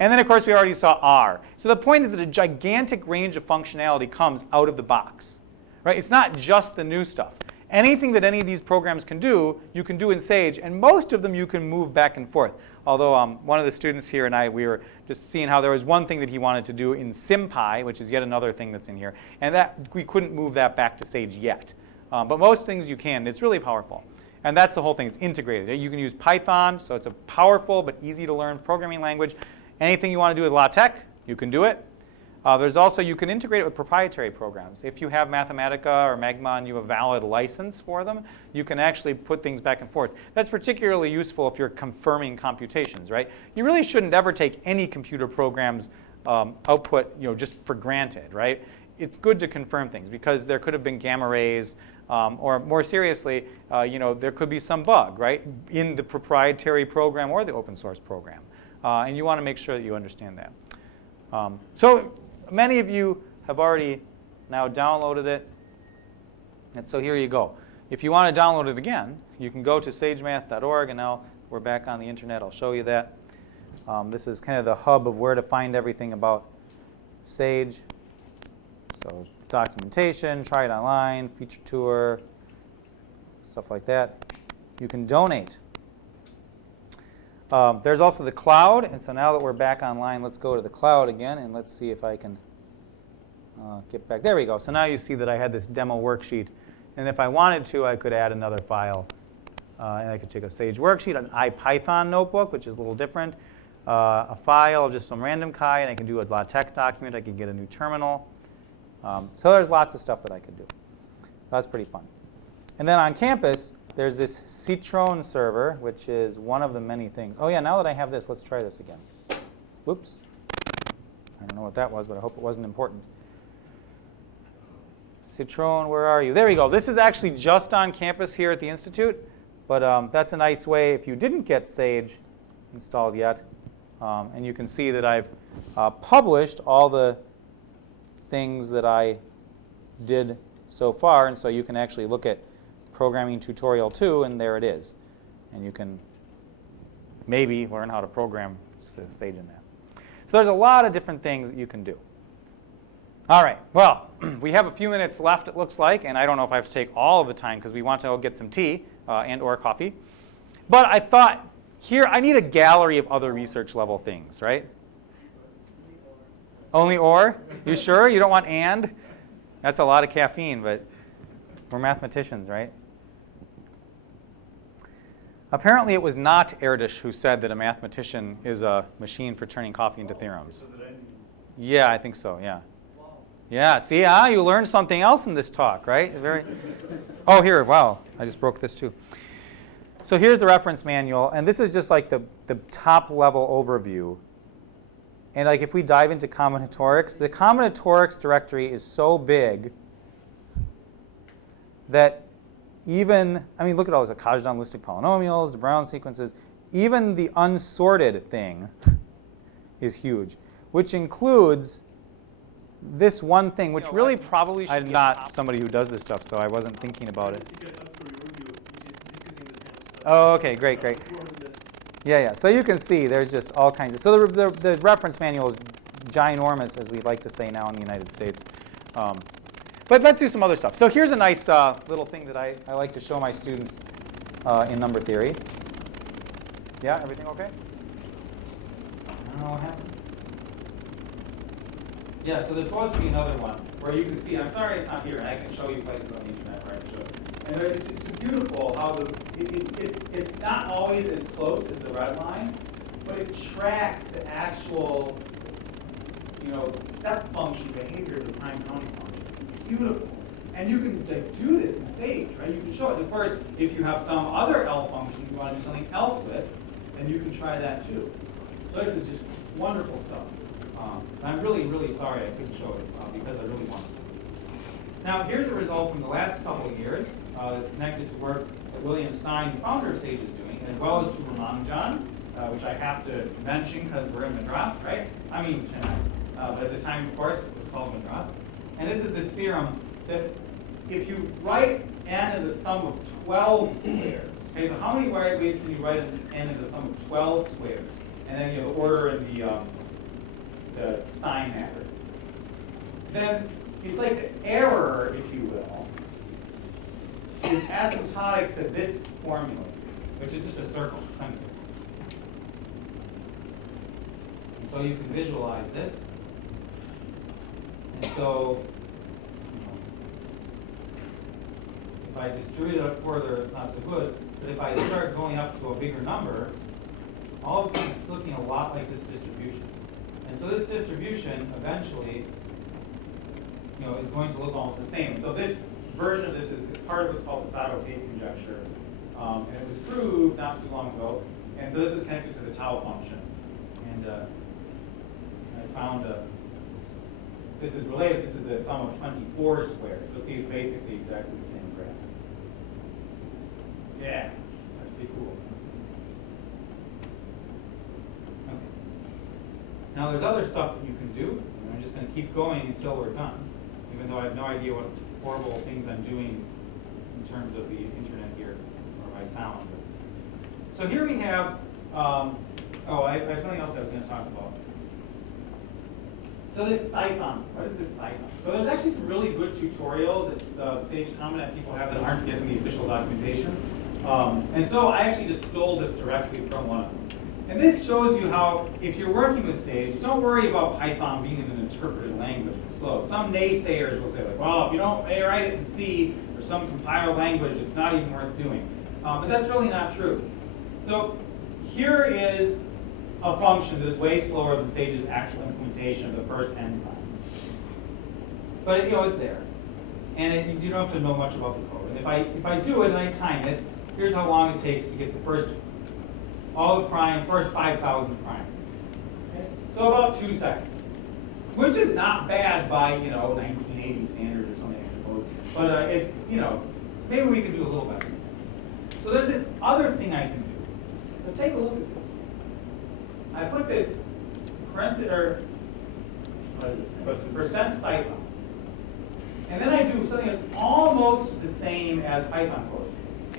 And then, of course, we already saw R. So the point is that a gigantic range of functionality comes out of the box. Right? It's not just the new stuff. Anything that any of these programs can do, you can do in Sage, and most of them you can move back and forth. Although one of the students here and we were just seeing how there was one thing that he wanted to do in SymPy, which is yet another thing that's in here, and that we couldn't move that back to Sage yet. But most things you can. It's really powerful. And that's the whole thing. It's integrated. You can use Python, so it's a powerful but easy to learn programming language. Anything you want to do with LaTeX, you can do it. There's also, you can integrate it with proprietary programs. If you have Mathematica or Magma and you have a valid license for them, you can actually put things back and forth. That's particularly useful if you're confirming computations, right? You really shouldn't ever take any computer program's output, just for granted, right? It's good to confirm things because there could have been gamma rays, or more seriously, there could be some bug, right, in the proprietary program or the open source program. And you want to make sure that you understand that. So many of you have already now downloaded it. And so here you go. If you want to download it again, you can go to sagemath.org. And now we're back on the internet. I'll show you that. This is kind of the hub of where to find everything about Sage. So documentation, try it online, feature tour, stuff like that. You can donate. There's also the cloud, and so now that we're back online, let's go to the cloud again, and let's see if I can get back. There we go. So now you see that I had this demo worksheet, and if I wanted to, I could add another file. And I could take a Sage worksheet, an IPython notebook, which is a little different, a file of just some random kind, and I can do a LaTeX document. I can get a new terminal. So there's lots of stuff that I could do. That's pretty fun. And then on campus, there's this Citron server, which is one of the many things. Oh yeah, now that I have this, let's try this again. Whoops. I don't know what that was, but I hope it wasn't important. Citron, where are you? There we go. This is actually just on campus here at the Institute, but that's a nice way if you didn't get Sage installed yet. And you can see that I've published all the things that I did so far, and so you can actually look at programming tutorial 2, and there it is. And you can maybe learn how to program Sage in there. So there's a lot of different things that you can do. All right, well, we have a few minutes left, it looks like, and I don't know if I have to take all of the time because we want to go get some tea and or coffee. But I thought, here, I need a gallery of other research level things, right? Only or? You sure? You don't want and? That's a lot of caffeine, but we're mathematicians, right? Apparently, it was not Erdős who said that a mathematician is a machine for turning coffee into theorems. Yeah, I think so, yeah. Yeah, see, you learned something else in this talk, right? Oh, here, wow, I just broke this too. So here's the reference manual, and this is just like the top level overview. And like if we dive into combinatorics, the combinatorics directory is so big that even, I mean, look at all this, the Kazhdan-Lustig polynomials, the Brown sequences, even the unsorted thing is huge, which includes this one thing, which really probably should I'm not somebody who does this stuff, so I wasn't thinking about it. Oh, okay, great, great. Yeah. So you can see there's just all kinds of. So the reference manual is ginormous, as we like to say now in the United States. But let's do some other stuff. So here's a nice little thing that I like to show my students in number theory. Yeah, everything okay? I don't know what happened. Yeah, so there's supposed to be another one where you can see, I'm sorry it's not here, and I can show you places on the internet where I can show it. And it's just beautiful how it's not always as close as the red line, but it tracks the actual, step function behavior of the prime counting function. It's beautiful. And you can do this in Sage, right? You can show it. Of course, if you have some other L function you want to do something else with, then you can try that too. So this is just wonderful stuff. I'm really, really sorry I couldn't show it because I really wanted to. Now, here's a result from the last couple of years that's connected to work that William Stein, the founder of Sage, is doing, as well as Ramanujan, which I have to mention because we're in Madras, right? I mean, Chennai. But at the time, of course, it was called Madras. And this is this theorem that if you write n as a sum of 12 squares, okay, so how many ways can you write n as a sum of 12 squares? And then you have the order and the sign matter. Then it's like the error, if you will, is asymptotic to this formula, which is just a circle, semicircle. And so you can visualize this. And so, if I distribute it up further, it's not so good. But if I start going up to a bigger number, all of a sudden it's looking a lot like this distribution. And so this distribution eventually, is going to look almost the same. So this version of this is part of what's called the Sato-Tate conjecture. And it was proved not too long ago. And so this is connected to the tau function. And I found this is related. This is the sum of 24 squared. So see, it's basically exactly the same graph. Yeah, that's pretty cool. Okay. Now there's other stuff that you can do. And I'm just going to keep going until we're done, even though I have no idea what horrible things I'm doing in terms of the internet here, or my sound. So here we have, I have something else I was going to talk about. So this Cython, what is this Cython? So there's actually some really good tutorials that Sage Commandline people have that aren't getting the official documentation. And so I actually just stole this directly from one of them. And this shows you how, if you're working with Sage, don't worry about Python being an interpreted language. It's slow. Some naysayers will say, like, well, if you don't write it in C or some compiler language, it's not even worth doing. But that's really not true. So here is a function that is way slower than Sage's actual implementation of the first n times. But it's there. And you don't have to know much about the code. And if I do it and I time it, here's how long it takes to get the first 5,000 prime. Okay? So about 2 seconds, which is not bad by 1980 standards or something, I suppose. But maybe we can do a little better. So there's this other thing I can do. But take a look at this. I put this percent Python. And then I do something that's almost the same as Python code.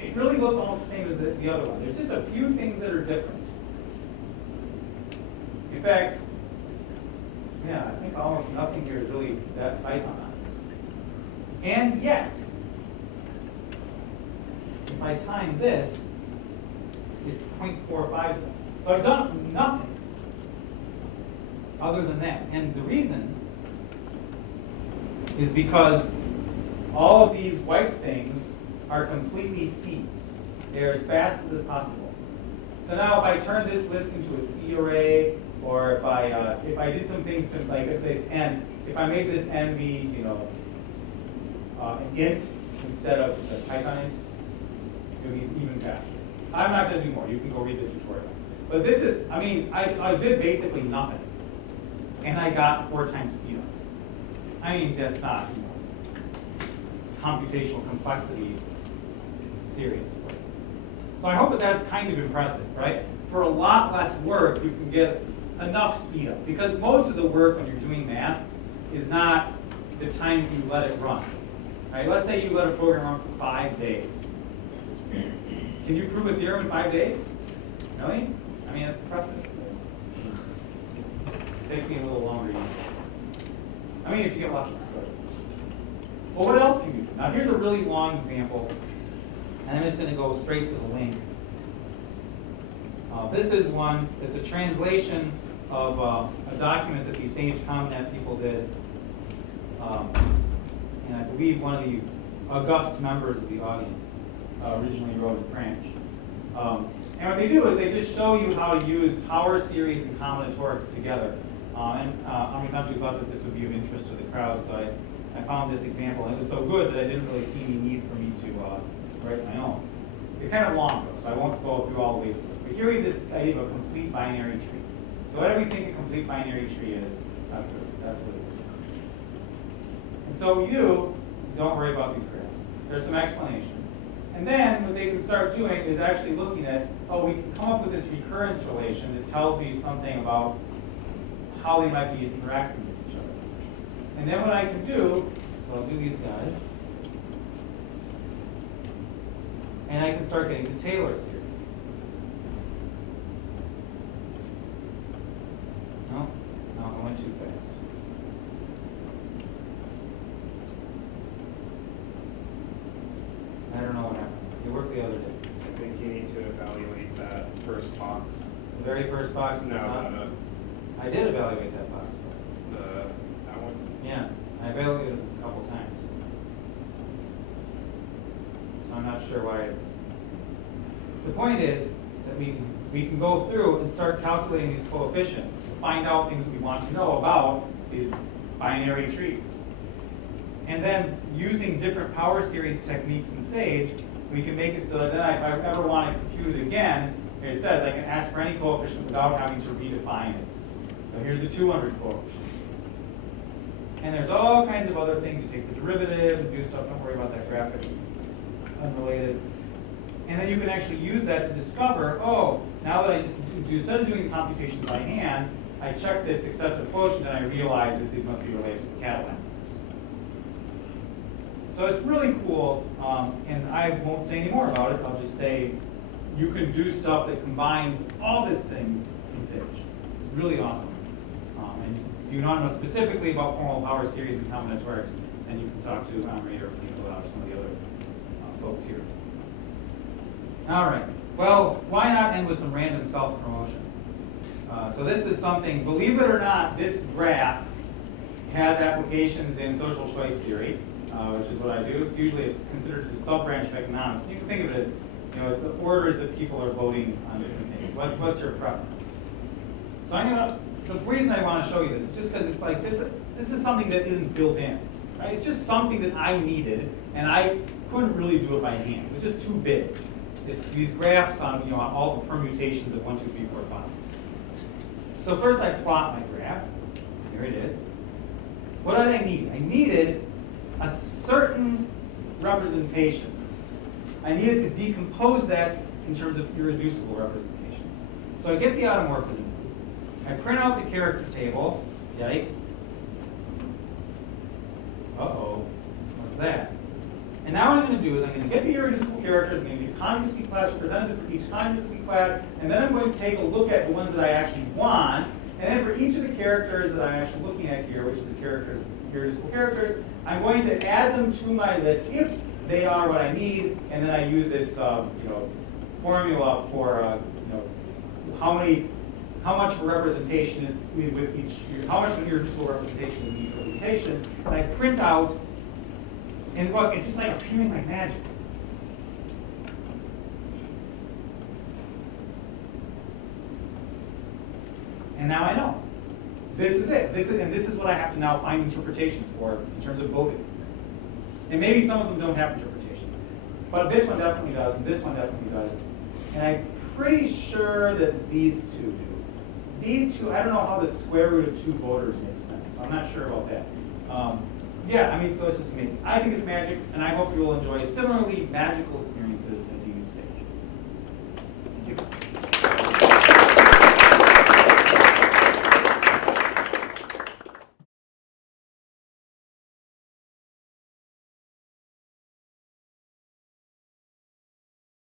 It really looks almost the same as the other one. There's just a few things that are different. In fact, yeah, I think almost nothing here is really that Python-esque. And yet, if I time this, it's 0.45 seconds. So I've done nothing other than that. And the reason is because all of these white things are completely C. They're as fast as possible. So now if I turn this list into a C array, or if I did some things to, like if I made this n be an int instead of a Python int, it would be even faster. I'm not going to do more. You can go read the tutorial. But this is, I did basically nothing, and I got 4 times speed up. That's not computational complexity serious. So I hope that that's kind of impressive, right? For a lot less work, you can get enough speed up, because most of the work when you're doing math is not the time you let it run. Right? Let's say you let a program run for 5 days. Can you prove a theorem in 5 days? Really? That's impressive. It takes me a little longer. If you get lucky. Well, what else can you do? Now, here's a really long example, and I'm just going to go straight to the link. This is one. It's a translation of a document that the Sage ComNet people did, and I believe one of the august members of the audience originally wrote in French. And what they do is they just show you how to use power series and combinatorics together. Sometimes we thought that this would be of interest to the crowd, so I found this example. And it was so good that I didn't really see any need for me to write my own. It's kind of long, though, so I won't go through all the way through it. But here we have this idea of a complete binary tree. So whatever we think a complete binary tree is, that's what it is. And so you don't worry about these graphs. There's some explanation. And then what they can start doing is actually looking at, we can come up with this recurrence relation that tells me something about how they might be interacting with each other. And then what I can do, so I'll do these guys, and I can start getting the Taylor series. No, I went too fast. I don't know what happened. It worked the other day. I think you need to evaluate that first box. The very first box in the top? No. I did evaluate that box. That one? Yeah, I evaluated it a couple times. So I'm not sure why it's... The point is that we can go through and start calculating these coefficients to find out things we want to know about these binary trees. And then using different power series techniques in Sage, we can make it so that then if I ever want to compute it again, it says I can ask for any coefficient without having to redefine it. So here's the 200 coefficient. And there's all kinds of other things. You take the derivative and do stuff. Don't worry about that graphic. Unrelated. And then you can actually use that to discover, now that I just instead of doing computations by hand, I check this successive quotient and I realize that these must be related to the Cadillac. So it's really cool, and I won't say any more about it. I'll just say you can do stuff that combines all these things in Sage. It's really awesome. And if you want to know specifically about formal power series and combinatorics, then you can talk to Henri or Nicola or some of the other folks here. All right. Well, why not end with some random self-promotion? So this is something, believe it or not, this graph has applications in social choice theory, which is what I do. It's usually considered a sub-branch of economics. You can think of it as, it's the orders that people are voting on different things. What's your preference? So the reason I want to show you this is just because it's like this is something that isn't built in. Right? It's just something that I needed, and I couldn't really do it by hand. It was just too big. These graphs on all the permutations of 1, 2, 3, 4, 5. So first I plot my graph. Here it is. What did I need? I needed a certain representation. I needed to decompose that in terms of irreducible representations. So I get the automorphism. I print out the character table. Yikes. Uh-oh. What's that? And now what I'm going to do is I'm going to get the irreducible characters, I'm going to get a conjugacy class representative for each conjugacy class, and then I'm going to take a look at the ones that I actually want, and then for each of the characters that I'm actually looking at here, which is the characters, irreducible characters, I'm going to add them to my list if they are what I need, and then I use this formula for how much of a representation is with each, how much of an irreducible representation is each representation, and I print out. And look, it's just like appearing like magic. And now I know. This is it. This is what I have to now find interpretations for in terms of voting. And maybe some of them don't have interpretations. But this one definitely does, and this one definitely does. And I'm pretty sure that these two do. These two, I don't know how the square root of 2 voters makes sense, so I'm not sure about that. Yeah, I mean, so it's just amazing. I think it's magic, and I hope you will enjoy similarly magical experiences